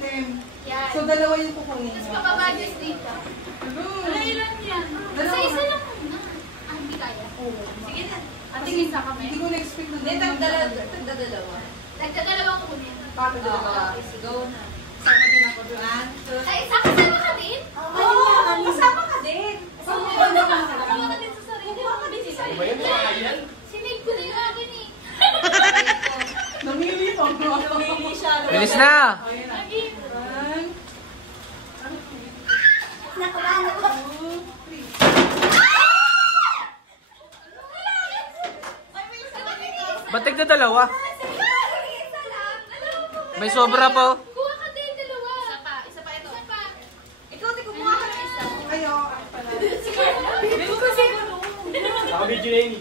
item. Yan. So, dalawa yung kukunin. Tapos kapabadges dito. Wala ilan yan. Isa-isa lang muna. Ah, hindi kaya. Oo. Sige na. Ating isa kami. Hindi ko na-expect na Hindi, tagdadalawa. Nagdadalawa ko kunin. Pato dalawa. Go na. Sama din ako doon. Ay, kasama ka din? Oo, kasama ka din. Kasama ka din sa sarili. Sinave ko na yung akin eh. Namili pa ako. Namili siya. Bilis na! Lagi. Nakabahan ako. Ba't tigda dalawa? May sobra po. Kuha ka din, dalawa. Isa pa ito. Isa pa. Ikaw, di kumuha ka ng isa. Ayo, ako pala.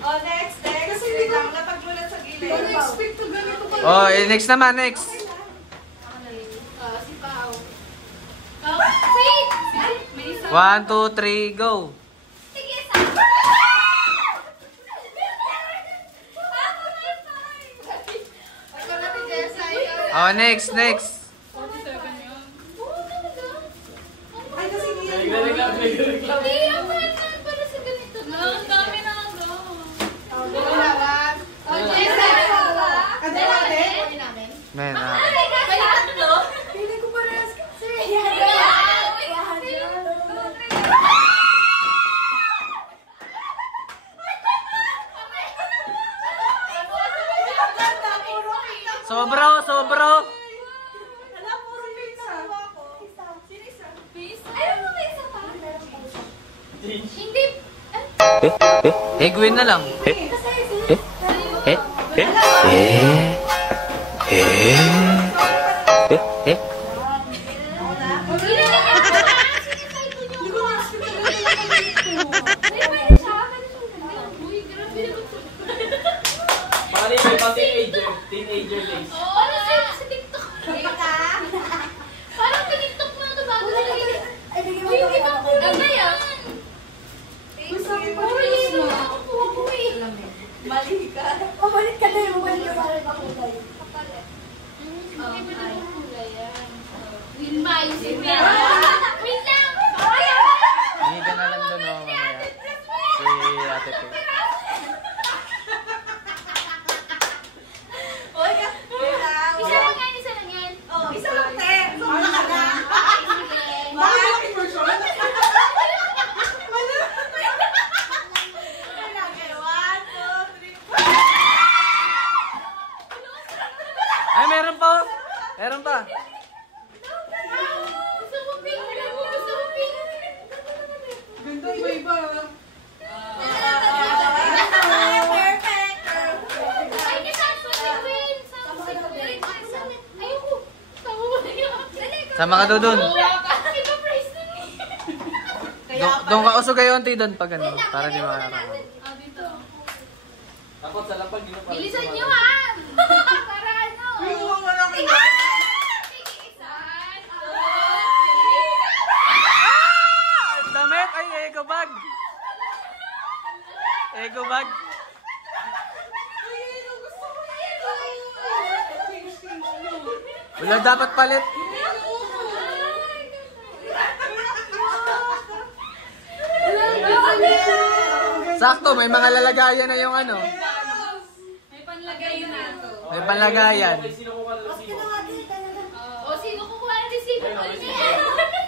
Oh, next. Kasi Wait hindi ko lang, napagmulat sa Hindi gilid. ko na-expect to ganito pala. Oh, next naman, next. Si Pao. Wait! May isa. 1, 2, 3, go. Sige, isa. Oh, next. Ay, kasi hindi yan. Hindi, ang mahal na para sa ganito. Ang dami na ako. Kadalate? Men, Pili ko parehas ka. sobro. Hala, puro pizza. Sino isa? Ayaw mo ba isa pa? Hindi. Egwin na lang. Hindi ko na-expect na ganito. Bali, may pang teenager days. Parang piniktok mo ito bago na rin. Ay, bigyan mo Uy, ito. ibang kulay na yan. Uy, sabi pa Puro rin yelo na. na ako kuha ko eh. Mali ka. Pabalik ka na yung mabalik ka para makulay. Wilma, yung Wilma. Wait lang! Hindi ka na lang doon, oh, mamaya. Si Ate Pe. Oy, wait lang. Isa lang yan. Oh, isa lang, te. Wala ka na. Bakit malaking version? Ay, meron pa. Meron pa. Gusto mo pink? Gusto mo pink? Ganda, iba-iba. Perfect. Ay, ni Samson si Will. Ayoko. Tawa mo yun. Sama ka doon. Iba price nun eh. Doon ka uso kayo, auntie, doon pag ano. Para di makakarawan. Ah, dito. Takot sa lapag, di na pala. Bilisan nyo ha! Para ano? Uy, uwang wala ka na. Sige, isa. Damit! Ay, eco bag! Eco bag! Wala dapat palit. Sakto, may mga lalagayan na yung ano. May panlagay na to. May panlagayan. Okay, sino ko ka O, sino kukuha ng receiver?